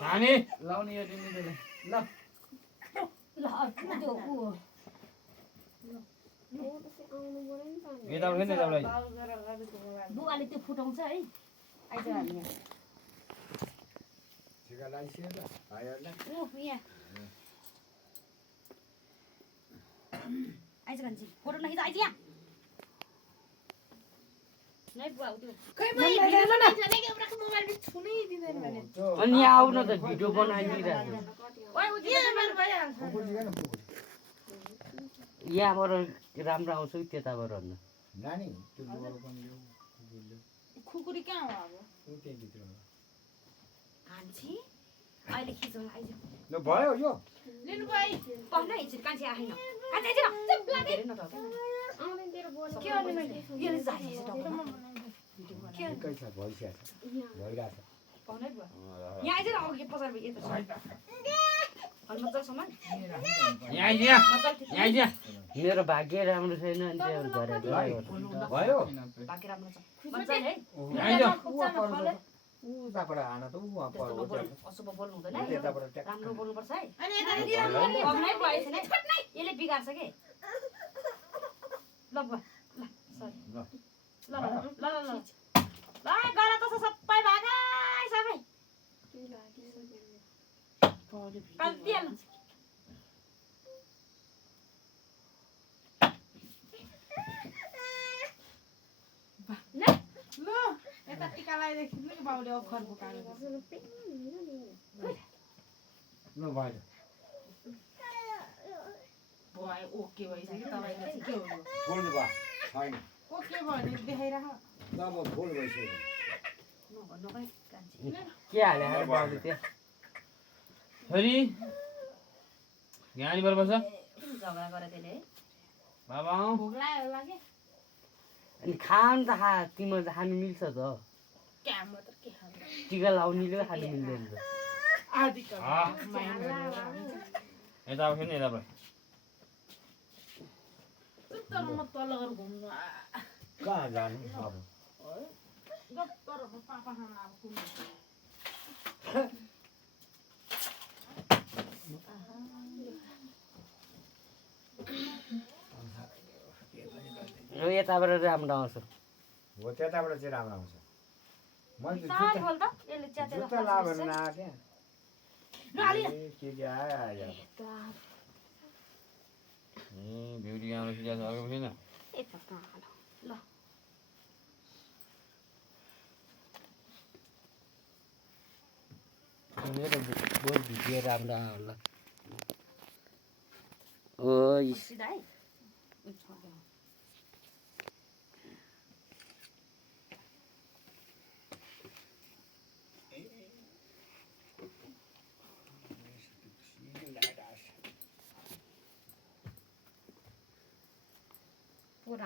हामी लाउने यो दिने ल यता पनि यताबाट बुवाले त्यो फुटाउँछ है आइज हामी आइज भन्छ फोटो नखिच आइज यहाँ नै बुवा उठ्यो अनि आउन त भिडियो बनाइदिइरहेको यहाँबाट राम्रो आउँछ कि त्यताबाट भन्नु नानी त्यो लोरो पनि ल्याऊ खुकुरी कहाँ हो अब त्यही भित्र कान्छी अहिले खिचौँ आइज ल भयो यो लिनु भाइ पढ्न हिँड्छ कान्छी आएन कान्छी आइज न चुप लागे न त के गर्ने मैले यसले जाइछ के छ भइसक्यो भइराछ पढ्नै बुवा यहाँ आइज न अघि पछाडि यता अनि मजा समान यहाँ आइज यहाँ मेरो भाग्य राम्रो छैन अनि त्यो गरेर भयो बाँकी राम्रो छ मजाले है उताबाट आन त उ पर हो अशुभ बोल्नु हुँदैन त्यताबाट ट्याक राम्रो बोल्नुपर्छ है पढ्नै बुवा छैन यसले बिगार्छ के ल बुवा ल सरी ल ल ल ल ल गरा त सबै भागाइ सबै कतिल ल यता टिका लगाइदेखि नि बाउले अखर बोकायो ल भयो बुवाई ओके भइसक्यो तपाईँलाई चाहिँ के हो यो फुल भयो छैन ओके भयो भने देखाइराख ल म फुल भइसक्यो नभन्नु खै कान्छी के हाले बाबुले त्यहाँ छोरी यहाँ नि बस झगडा गरे त्यसले है बाबा भोक लाग्यो होला के अनि खानु त खा तिम्रो त खानु मिल्छ त क्या मात्र के खानु टिका लाउनेले खानु मिल्दैन त आदि यता आउँछ नि यताबाट तर म तल गएर घुम्नु कहाँ जानु अब तर पापा खाना अब कुम्नु यताबाट राम्रो आउँछ हो त्यताबाट चाहिँ राम्रो आउँछ मैले साथ बोल त यसले च्यातेर जुत्ता ला भनेर नआएको के आयो भ्युटी आउनु सिधा अघि छैन यता पालो ल मेरो बहुत भिडियो राम्रो होला ओ सिधा है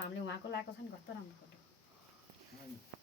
हामीले उहाँको लगाएको छ नि कस्तो राम्रो फोटो